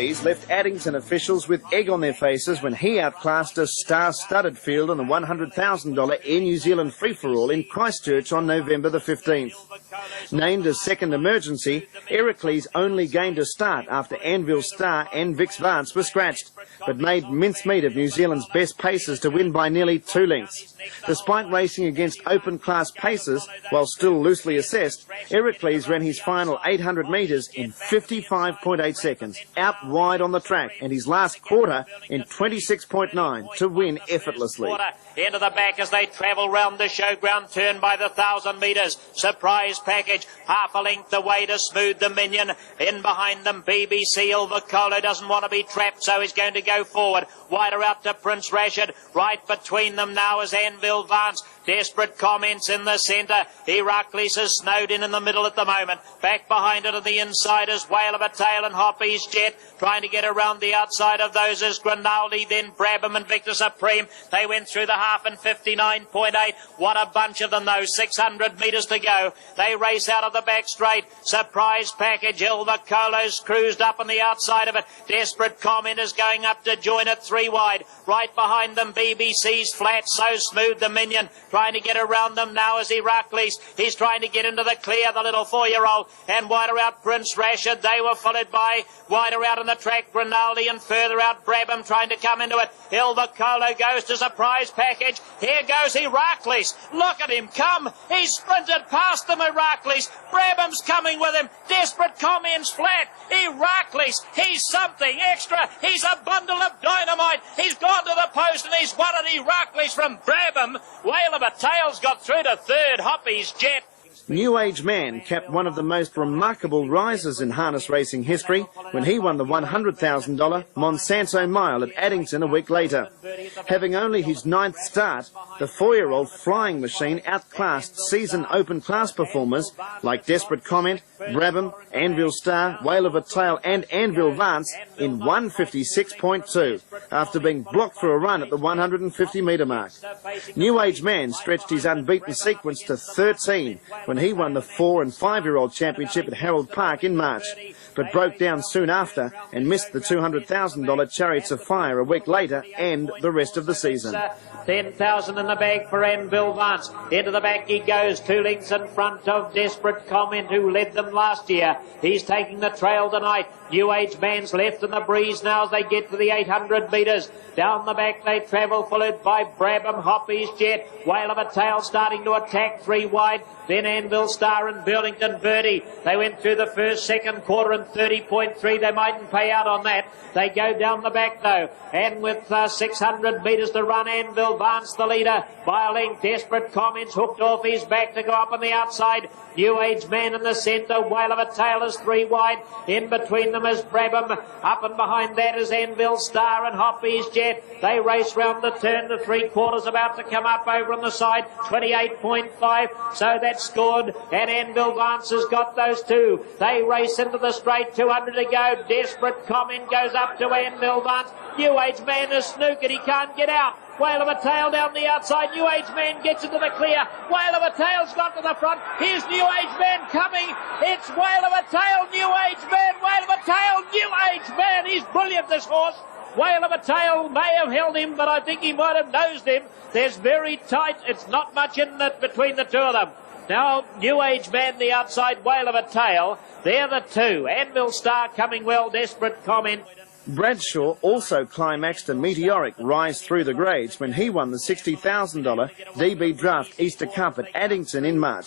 Heracles left Addington officials with egg on their faces when he outclassed a star-studded field in the $100,000 Air New Zealand free-for-all in Christchurch on November the 15th. Named as second emergency, Heracles only gained a start after Lavros Star and Vance were scratched, but made mincemeat of New Zealand's best pacers to win by nearly 2 lengths. Despite racing against open-class pacers, while still loosely assessed, Heracles ran his final 800 metres in 55.8 seconds, out wide on the track, and his last quarter in 26.9 to win effortlessly. Into the back as they travel round the showground turn by the 1,000 metres. Surprise package, half a length away to Smooth the Minion. In behind them, BBC Agua Caliente doesn't want to be trapped, so he's going to go forward. Wider out to Prince Rashid. Right between them now is Vance. Desperate Comments in the centre. Heracles is snowed in the middle at the moment. Back behind it on the inside is Whale of a Tail and Hoppy's Jet. Trying to get around the outside of those is Grinaldi, then Brabham and Victor Supreme. They went through the half in 59.8. What a bunch of them, though. 600 metres to go. They race out of the back straight. Surprise package. Agua Caliente's cruised up on the outside of it. Desperate Comment is going up to join it 3 wide. Right behind them, BBC's flat. So Smooth the Minion. Trying to get around them now is Heracles. He's trying to get into the clear, the little 4-year-old. And wider out Prince Rashid. They were followed by wider out on the track Grinaldi, and further out Brabham trying to come into it. Agua Caliente goes to surprise package. Here goes Heracles. Look at him come. He's sprinted past them, Heracles. Brabham's coming with him. Desperate Comments flat. Heracles, he's something extra. He's a bundle of dynamite. He's gone to the post and he's won it. Heracles from Brabham. Whale of a Tail's got through to third. Hoppy's Jet. New Age Man capped one of the most remarkable rises in harness racing history when he won the $100,000 Monsanto Mile at Addington a week later. Having only his 9th start, the 4-year-old flying machine outclassed seasoned open class performers like Desperate Comment, Brabham, Lavros Star, Whale of a Tail and Vance in 156.2 after being blocked for a run at the 150 metre mark. New Age Man stretched his unbeaten sequence to 13 when he won the 4- and 5-year-old championship at Harold Park in March, but broke down soon after and missed the $200,000 Chariots of Fire a week later and the rest of the season. 10,000 in the bag for Vance. Into the back he goes, 2 lengths in front of Desperate Comment, who led them last year. He's taking the trail tonight. New Age Man's left in the breeze now as they get to the 800 metres. Down the back they travel, followed by Brabham, Hoppy's Jet, Whale of a Tail starting to attack 3 wide. Then Lavros Star and Burlington Birdie. They went through the first, second quarter in 30.3. They mightn't pay out on that. They go down the back though. And with 600 metres to run, Vance the leader by a length. Desperate Comments hooked off his back to go up on the outside. New Age Man in the centre. Whale of a Tail is 3 wide. In between them is Brabham. Up and behind that is Lavros Star and Hoppy's Jet. They race round the turn. The 3/4 about to come up over on the side. 28.5. So that's scored. And Vance has got those 2. They race into the straight. 200 to go. Desperate Comment goes up to Vance. New Age Man is snookered. He can't get out. Whale of a Tail down the outside. New Age Man gets into the clear. Whale of a Tail's got to the front. Here's New Age Man coming. It's Whale of a Tail, New Age Man, Whale of a Tail, New Age Man. He's brilliant, this horse. Whale of a Tail may have held him, but I think he might have nosed him. There's very tight. It's not much in it between the 2 of them. Now, New Age Man, the outside, Whale of a Tail. They're the 2. Lavros Star coming well, Desperate Comment. Bradshaw also climaxed a meteoric rise through the grades when he won the $60,000 DB Draft Easter Cup at Addington in March.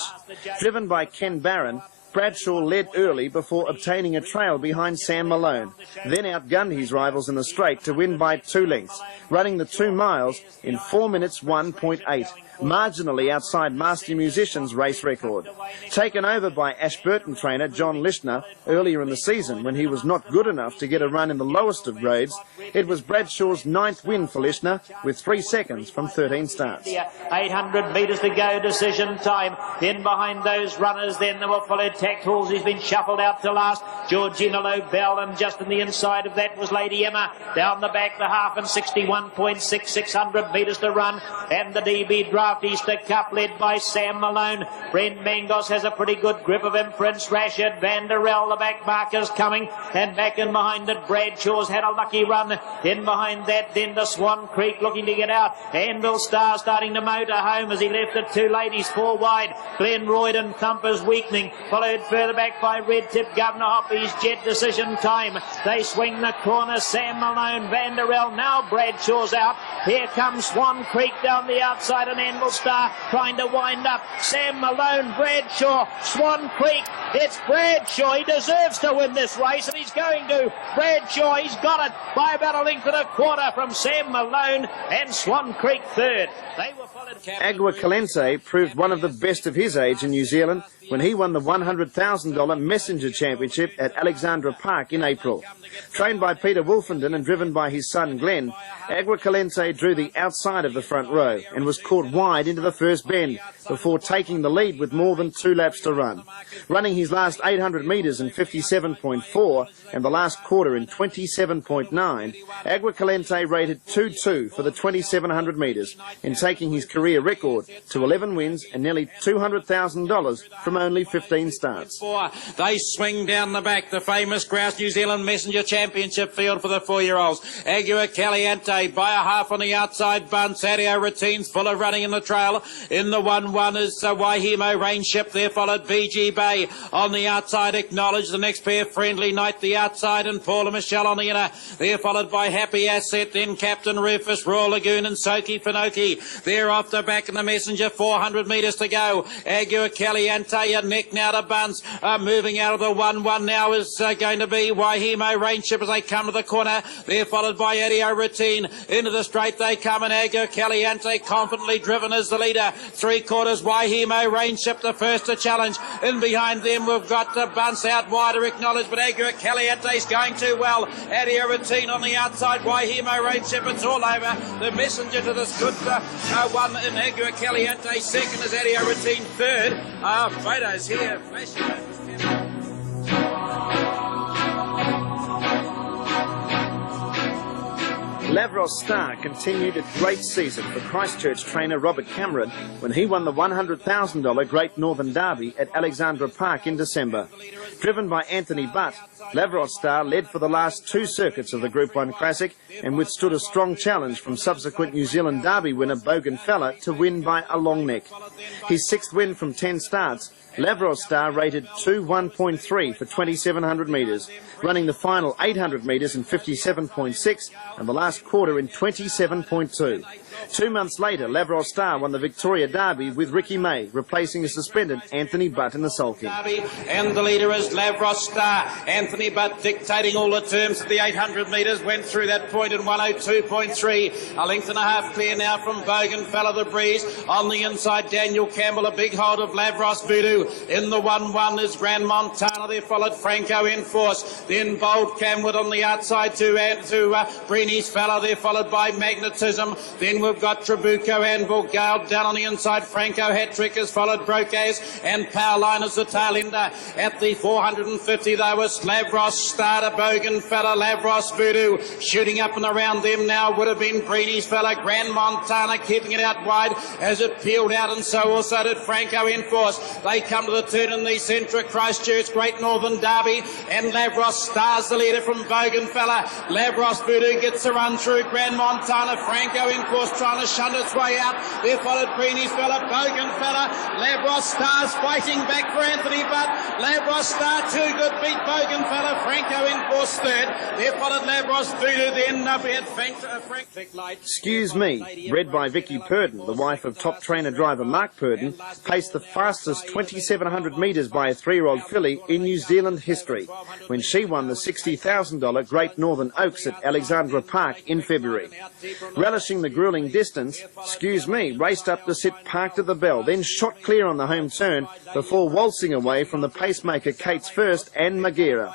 Driven by Ken Barron, Bradshaw led early before obtaining a trail behind Sam Malone, then outgunned his rivals in the straight to win by 2 lengths, running the 2 miles in 4 minutes 1.8. marginally outside Master Musician's race record. Taken over by Ashburton trainer John Lishner earlier in the season when he was not good enough to get a run in the lowest of grades, it was Bradshaw's 9th win for Lishner with 3 seconds from 13 starts. 800 metres to go, decision time. In behind those runners, then they were followed Tactools. He's been shuffled out to last. Georgina Lobel, and just on the inside of that was Lady Emma. Down the back, the half and 61.6, 600 metres to run. And the DB Draft Draft Easter Cup led by Sam Malone. Brent Mangos has a pretty good grip of him. Prince Rashid, Vanderell, the back markers coming, and back in behind it Bradshaw's had a lucky run. In behind that then the Swan Creek looking to get out. Anvil Star starting to motor home as he left it 2 ladies 4 wide. Glen Royden Thumper's weakening, followed further back by Red Tip Governor Hoppy's Jet Decision Time. They swing the corner, Sam Malone, Vanderell, now Bradshaw's out. Here comes Swan Creek down the outside and Anvil Star trying to wind up. Sam Malone, Bradshaw, Swan Creek. It's Bradshaw. He deserves to win this race and he's going to. Bradshaw, he's got it by about a length and a quarter from Sam Malone and Swan Creek third. They were followed. Agua Caliente proved one of the best of his age in New Zealand when he won the $100,000 Messenger Championship at Alexandra Park in April. Trained by Peter Wolfenden and driven by his son Glenn, Agua Caliente drew the outside of the front row and was caught wide into the first bend before taking the lead with more than 2 laps to run. Running his last 800 metres in 57.4 and the last quarter in 27.9, Agua Caliente rated 2-2 for the 2,700 metres in taking his career record to 11 wins and nearly $200,000 from only 15 starts. They swing down the back, the famous Grouse New Zealand Messenger Championship field for the 4-year-olds. Agua Caliente by a half on the outside. Vance, Adio Routine's full of running in the trail. In the 1-1 is Waihemo Rainship there, followed BG Bay on the outside. Acknowledge the next pair, Friendly Night the outside, and Paula Michelle on the inner. They're followed by Happy Asset, then Captain Rufus, Royal Lagoon and Soki Finoki. They're off the back in the Messenger, 400 metres to go. Agua Caliente, a neck now to Buns. Moving out of the 1-1 now is going to be Waihemo Rainship as they come to the corner. They're followed by Adio Routine. Into the straight they come, and Agua Caliente confidently driven as the leader. 3/4 Waihemo Rainship, the first to challenge. In behind them we've got Bunce out wider, acknowledged, but Agua Caliente's going too well. Adio Routine on the outside, Waihemo Rainship, it's all over. The Messenger to this good one in Agua Caliente. Second is Adio Routine. Third, photos here, flashing. Lavros Star continued its great season for Christchurch trainer Robert Cameron when he won the $100,000 Great Northern Derby at Alexandra Park in December. Driven by Anthony Butt, Lavros Star led for the last 2 circuits of the Group 1 Classic and withstood a strong challenge from subsequent New Zealand Derby winner Bogan Fella to win by a long neck. His 6th win from 10 starts, Lavros Star rated 2-1.3 for 2,700 metres, running the final 800 metres in 57.6 and the last quarter in 27.2. 2 months later, Lavros Star won the Victoria Derby with Ricky May, replacing a suspended Anthony Butt in the sulky. And the leader is Lavros Star. Anthony Butt dictating all the terms of the 800 metres, went through that point in 102.3. A length and a half clear now from Bogan Fella the Breeze. On the inside, Daniel Campbell, a big hold of Lavros Voodoo. In the 1-1 is Grand Montana. There followed Franco in force. Then Bold Camwood on the outside to Breeny's Fella. There followed by Magnetism. Then we've got Trabuco and Bulgale down on the inside. Franco hat-trick has followed Brocas and Powerline as the tail ender. At the 450 though was Lavros Star to Bogan Fella, Lavros Voodoo. Shooting up and around them now would have been Breeny's Fella. Grand Montana keeping it out wide as it peeled out, and so also did Franco in force. They come to the turn in the centre of Christchurch Great Northern Derby, and Lavros Star's the leader from Bogan Fella. Lavros Voodoo gets a run through. Grand Montana, Franco in course trying to shunt its way out. There followed Breeny's Fella, Bogan Fella. Lavros Star's fighting back for Anthony Butt. Lavros Star too good, beat Bogan Fella. Franco in course third. There followed Lavros Voodoo. Then we had Frank Light. Excuse Me, bred by Vicky Purden, the wife of top trainer driver Mark Purden, paced the fastest 2,700 metres by a 3-year-old filly in New Zealand history when she won the $60,000 Great Northern Oaks at Alexandra Park in February. Relishing the gruelling distance, Excuse Me raced up to sit parked at the bell, then shot clear on the the home turn before waltzing away from the pacemaker Kate's First and Maghera.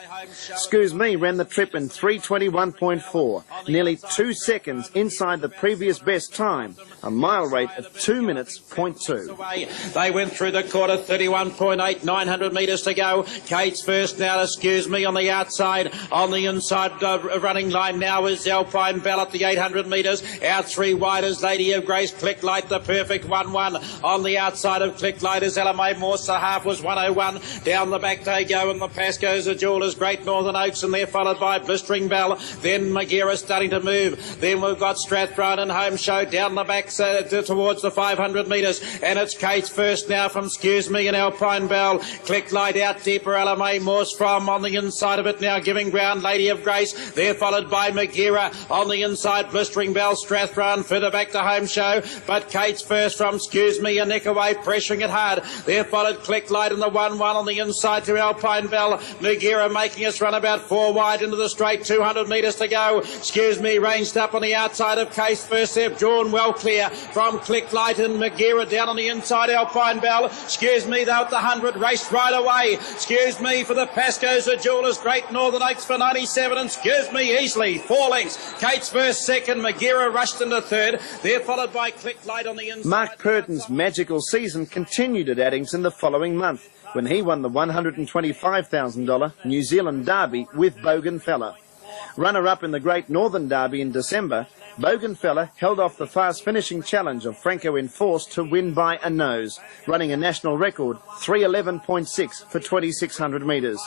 Excuse Me ran the trip in 3:21.4, nearly 2 seconds inside the previous best time, a mile rate of 2 minutes, 0.2. They went through the quarter, 31.8, 900 metres to go. Kate's First now, Excuse Me, on the outside. On the inside running line now is Alpine Bell at the 800 metres. Out three wide is Lady of Grace, Click Light, the perfect 1-1. On the outside of Click Light is LMA Morse, the half was 101. Down the back they go, and the Pasco's the Jewelers, Great Northern Oaks, and they're followed by Blistering Bell. Then Maghera starting to move. Then we've got Strathrowan and Home Show down the back towards the 500 metres, and it's Kate's First now from Excuse Me and Alpine Bell. Click Light out deeper, LMA Morse from on the inside of it now giving ground, Lady of Grace. They're followed by Maghera on the inside, Blistering Bell, Strathrowan further back to Home Show, but Kate's First from Excuse Me, a neck away, pressuring it hard. They're followed Click Light and the 1-1 on the inside to Alpine Bell. Maghera making us run about 4 wide into the straight, 200 metres to go. Excuse Me ranged up on the outside of Kate's First. They've drawn well clear from Click Light and Maghera down on the inside, Alpine Bell. Excuse Me though at the 100, raced right away. Excuse Me for the Pasco's, the Jewelers, Great Northern Oaks for 97, and Excuse Me easily 4 lengths. Kate's First second, Maghera rushed into third. They're followed by Click Light on the inside. Mark Purden's magical season continued at Addington the following month when he won the $125,000 New Zealand Derby with Bogan Fella. Runner-up in the Great Northern Derby in December, Bogan Fella held off the fast-finishing challenge of Franco Enforced to win by a nose, running a national record 3:11.6 for 2,600 metres.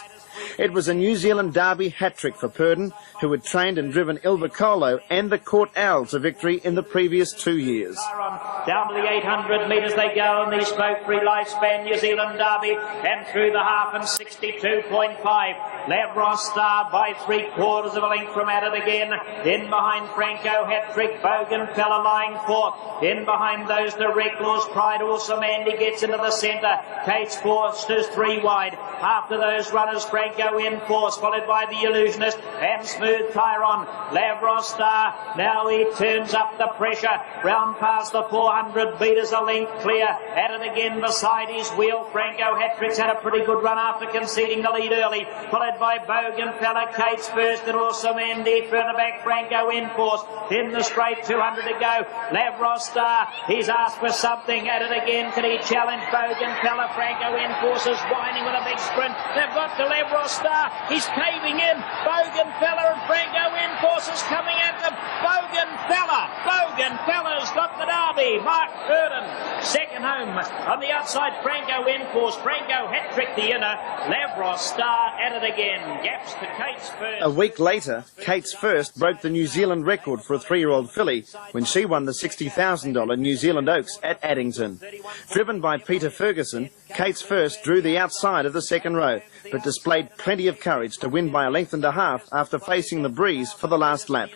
It was a New Zealand Derby hat-trick for Purden, who had trained and driven Ilvacolo and the Court Owl to victory in the previous 2 years. Down to the 800 metres they go in the smoke-free lifespan New Zealand Derby, and through the half and 62.5. Lavros Star by 3/4 of a length from at it again. In behind Franco hat-trick, Bogan Fella lying fourth. In behind those the Recklaw's Pride, Awesome Andy gets into the centre. Kate's First is 3 wide. After those runners, Franco in force, followed by the Illusionist and Smooth Tyron. Lavros Star, now he turns up the pressure. Round past the 400 metres, a length clear. At it again beside his wheel. Franco hat-trick's had a pretty good run after conceding the lead early. Followed by Bogan Fella, Kate's First and Awesome Andy. Further back, Franco in force. In the straight, 200 to go. Lavros Star, he's asked for something. At it again, can he challenge Bogan Fella? Franco in force is whining with a big sprint. They've got to Lavros Star. He's caving in. Bogan Fella and Franco in force is coming at them. Bogan Fella's got the Derby. Mark Purden, second home. On the outside, Franco in force. Franco hat-trick the inner. Lavros Star at it again. Gaps to Kate's First. A week later, Kate's First broke the New Zealand record for a 3-year-old filly when she won the $60,000 New Zealand Oaks at Addington. Driven by Peter Ferguson, Kate's First drew the outside of the second row, but displayed plenty of courage to win by a length and a half after facing the breeze for the last lap.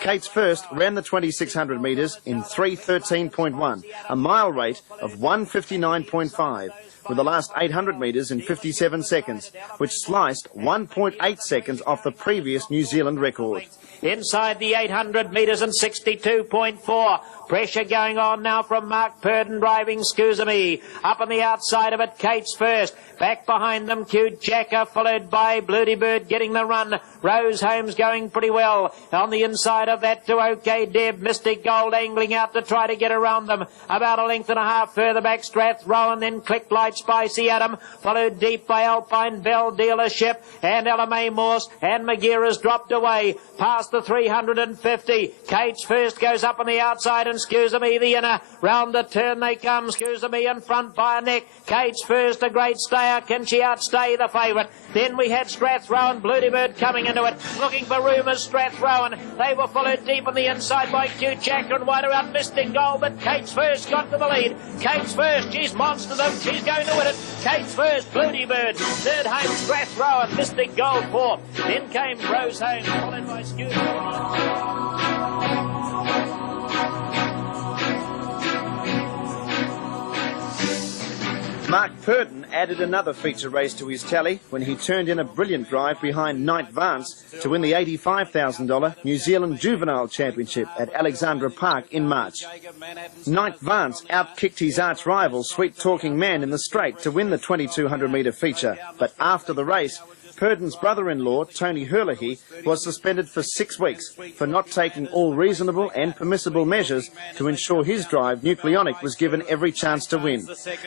Kate's First ran the 2,600 metres in 3:13.1, a mile rate of 1:59.5. with the last 800 metres in 57 seconds, which sliced 1.8 seconds off the previous New Zealand record. Inside the 800 metres and 62.4. Pressure going on now from Mark Purden driving Excuse-Me. Up on the outside of it, Kate's First. Back behind them, Cute Jacker, followed by Bloody Bird getting the run. Rose Holmes going pretty well. On the inside of that to OK Deb. Mystic Gold angling out to try to get around them. About a length and a half further back, Strathrowan, then Click Light, Spicy Adam. Followed deep by Alpine Bell Dealership and LMA Morse. And Maghera's dropped away past the 350. Kate's First goes up on the outside and Excuse-Me the inner. Round the turn they come. Excuse-Me in front by a neck. Kate's First, a great stayer. Can she outstay the favourite? Then we had Strathrowan, Bloody Bird coming into it, looking for rumours. Strathrowan, they were followed deep on the inside by Cute Jacker and wide around Mystic Gold, but Kate's First got to the lead. Kate's First, she's monstered them, she's going to win it. Kate's First, Bloody Bird, third home Strathrowan, Mystic Gold fourth. Then came Rose Holmes, followed by Mark Purden added another feature race to his tally when he turned in a brilliant drive behind Knight Vance to win the $85,000 New Zealand Juvenile Championship at Alexandra Park in March. Knight Vance outkicked his arch rival Sweet Talking Man in the straight to win the 2200 metre feature, but after the race, Purden's brother-in-law, Tony Herlihy, was suspended for 6 weeks for not taking all reasonable and permissible measures to ensure his drive, Nucleonic, was given every chance to win.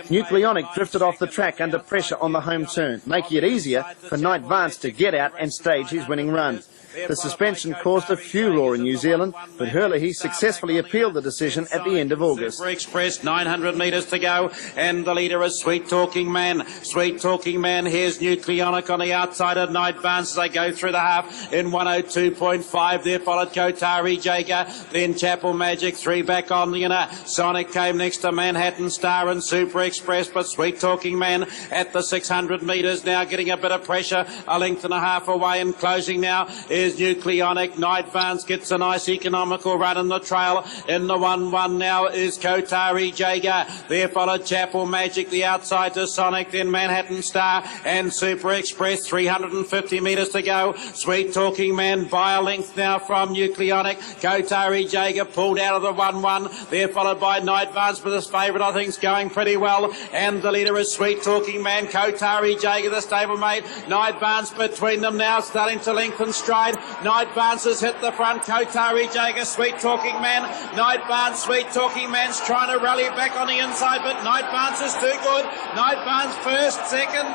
Nucleonic drifted off the track under pressure on the home turn, making it easier for Knight Vance to get out and stage his winning run. The suspension caused a furore in New Zealand, but Herlihy successfully appealed the decision at the end of August. Super Express, 900 metres to go, and the leader is Sweet Talking Man. Sweet Talking Man, here's Nucleonic on the outside of Knight Vance as they go through the half in 102.5. There followed Kotari Jager, then Chapel Magic, 3 back on the inner. Sonic came next to Manhattan Star and Super Express, but Sweet Talking Man at the 600 metres now getting a bit of pressure, a length and a half away and closing now is Nucleonic. Knight Vance gets a nice economical run in the trail. In the 1-1 now is Kotari Jager. There followed Chapel Magic, the outside to Sonic, then Manhattan Star and Super Express. 350 metres to go. Sweet Talking Man by a length now from Nucleonic. Kotari Jager pulled out of the 1-1. There followed by Knight Vance, but his favourite I think is going pretty well. And the leader is Sweet Talking Man. Kotari Jager, the stablemate. Knight Vance between them now, starting to lengthen stride. Knight Vance has hit the front. Kotari Jager, Sweet Talking Man. Knight Vance, Sweet Talking Man's trying to rally back on the inside, but Knight Vance is too good. Knight Vance first, second,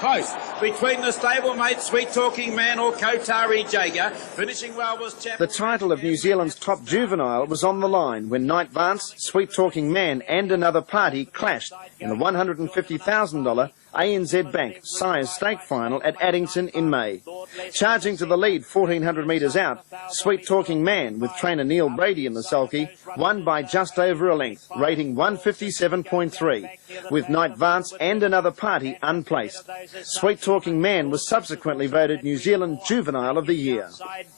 close. Between the stablemate, Sweet Talking Man or Kotari Jager. Finishing well was The title of New Zealand's top juvenile was on the line when Knight Vance, Sweet Talking Man and another party clashed in the $150,000 ANZ Bank Sires Stake Final at Addington in May. Charging to the lead 1,400 metres out, Sweet Talking Man, with trainer Neil Brady in the sulky, won by just over a length, rating 157.3, with Knight Vance and another party unplaced. Sweet Talking Man was subsequently voted New Zealand Juvenile of the Year.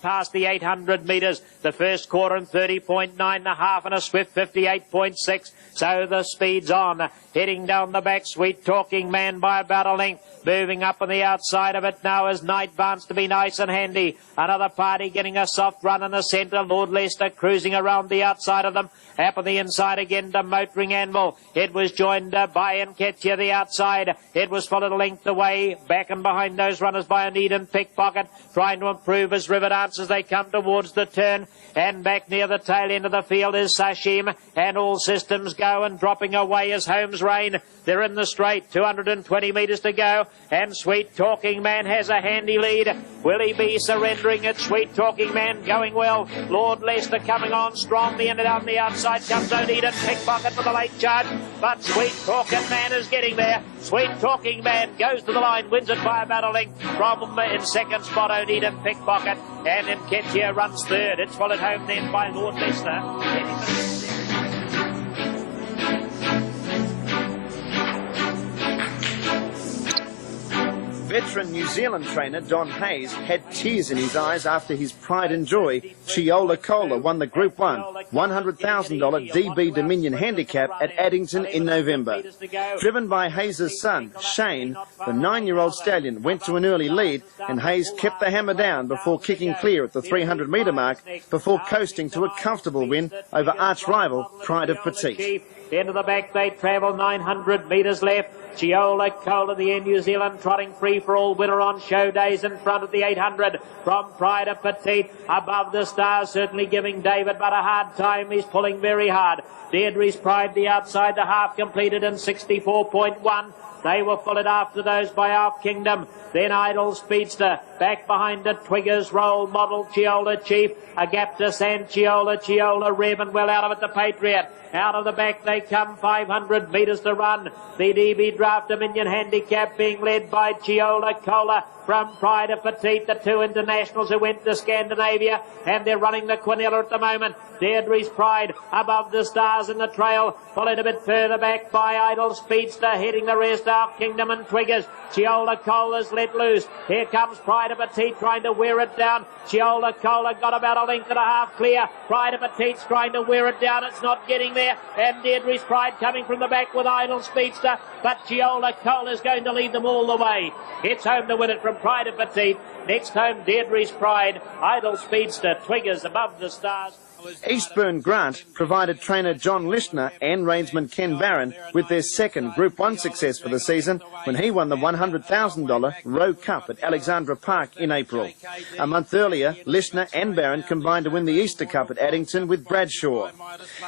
Past the 800 metres, the first quarter in 30.9 and a half and a swift 58.6. So the speed's on. Heading down the back, Sweet Talking Man by about a length. Moving up on the outside of it now is Knight Vance to be nice and handy. Another party getting a soft run in the centre. Lord Leicester cruising around the outside of them. Up on the inside again to Motoring Anvil. It was joined by Nketiah the outside. It was followed a length away. Back and behind those runners by Anedin Pickpocket. Trying to improve as River Dance as they come towards the turn. And back near the tail end of the field is Sashim. And all systems go, and dropping away is Holmes Rain. They're in the straight, 220 metres to go. And Sweet Talking Man has a handy lead. Will he be surrendering it? Sweet Talking Man going well. Lord Leicester coming on strongly, and down the outside comes Anedin Pickpocket for the late charge. But Sweet Talking Man is getting there. Sweet Talking Man goes to the line, wins it by about a length from in second spot Anedin Pickpocket. And Nketiah runs third. It's followed home then by Lord Leicester. Veteran New Zealand trainer Don Hayes had tears in his eyes after his pride and joy, Chiola Cola, won the Group 1 $100,000 DB Dominion Handicap at Addington in November. Driven by Hayes' son, Shane, the 9-year-old stallion went to an early lead, and Hayes kept the hammer down before kicking clear at the 300-metre mark before coasting to a comfortable win over arch-rival Pride of Petite. Into the back they travel, 900 metres left. Chiola Cola, the New Zealand trotting free for all winner on show days in front of the 800 from Pride of Petite. Above the stars, certainly giving David but a hard time. He's pulling very hard. Deirdre's Pride, the outside, the half completed in 64.1. They were followed after those by Our Kingdom. Then Idle Speedster. Back behind the Twiggers Role Model, Chiola Chief. A gap to San Chiola Reb, and well out of it the Patriot. Out of the back they come, 500 metres to run. The DB Draft Dominion Handicap being led by Chiola Cola from Pride of Petite, the two internationals who went to Scandinavia, and they're running the Quinella at the moment. Deirdre's Pride above the stars in the trail, followed a bit further back by Idle Speedster, heading the rest, Our Kingdom and Twiggers. Chiola Cola's let loose. Here comes Pride Pride of Petite trying to wear it down. Chiola Cola got about a length and a half clear. Pride of Petite's trying to wear it down. It's not getting there. And Deirdre's Pride coming from the back with Idle Speedster. But Chiola Cola is going to lead them all the way. It's home to win it from Pride of Petite. Next home, Deirdre's Pride. Idle Speedster, Twiggers above the stars. Eastburn Grant provided trainer John Lishner and reinsman Ken Barron with their second Group 1 success for the season when he won the $100,000 Rowe Cup at Alexandra Park in April. A month earlier, Lishner and Barron combined to win the Easter Cup at Addington with Bradshaw.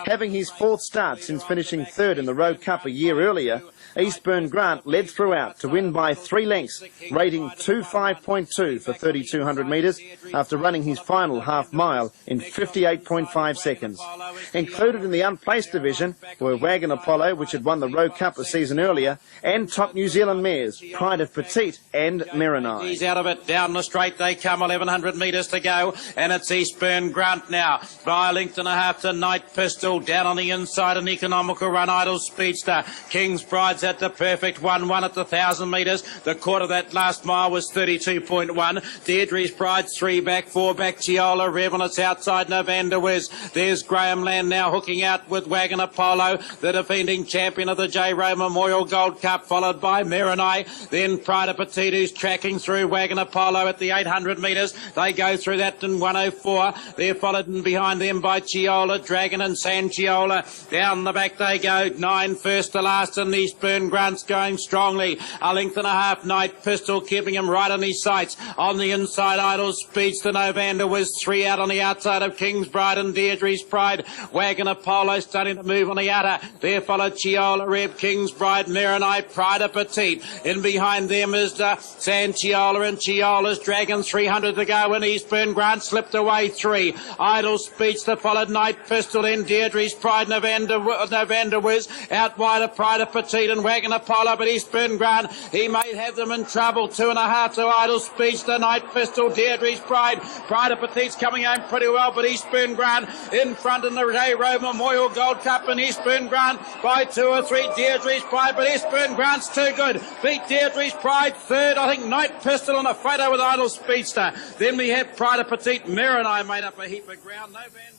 Having his fourth start since finishing third in the Rowe Cup a year earlier, Eastburn Grant led throughout to win by 3 lengths, rating 2.5.2 for 3,200 metres after running his final half mile in 58.5 seconds. Included in the unplaced division were Wagon Apollo, which had won the Rowe Cup a season earlier, and top New Zealand mares, Pride of Petite and Miranai. He's out of it, down the straight they come, 1,100 metres to go, and it's Eastburn Grant now. By a length and a half to Night Pistol, down on the inside, an economical run, Idle Speedster. King's Pride's at the perfect 1-1 at the 1,000 metres. The quarter of that last mile was 32.1. Deirdre's Pride's 3 back, 4 back, Chiola Rev on its outside, Novanda Wiz. There's Graham Land now hooking out with Wagon Apollo, the defending champion of the J. Rowe Memorial Gold Cup, followed by Miranai. Then Pride of Petite, who's tracking through Wagon Apollo at the 800 metres. They go through that in 1:04. They're followed in behind them by Chiola, Dragon and San Chiola. Down the back they go, 9 first to last, and Eastburn Grant's going strongly. A length and a half, Night Pistol keeping him right on his sights. On the inside, Idle Speedster, Novanda was 3 out on the outside of King's Bride and Deirdre's Pride. Wagon Apollo starting to move on the outer. There followed Chiola Rev, King's Bride, Miranai, Pride of Petite. In behind them is San Chiola and Chiola's Dragon, 300 to go, and Eastburn Grant slipped away 3. Idle Speedster followed Night Pistol, then Deirdre's Pride, Novanda Wiz. Out wide of Pride of Petite and Wagon Apollo, but Eastburn Grant, he may have them in trouble. 2.5 to Idle Speedster, Night Pistol, Deirdre's Pride. Pride of Petite's coming home pretty well, but Eastburn Grant in front in the J. Rowe Memorial Gold Cup, and Eastburn Grant by 2 or 3. Deirdre's Pride, but Eastburn Grant's too good. Beat Deirdre's Pride third. I think Night Pistol on a photo with Idle Speedster. Then we have Pride of Petite. Miranai made up a heap of ground. No Van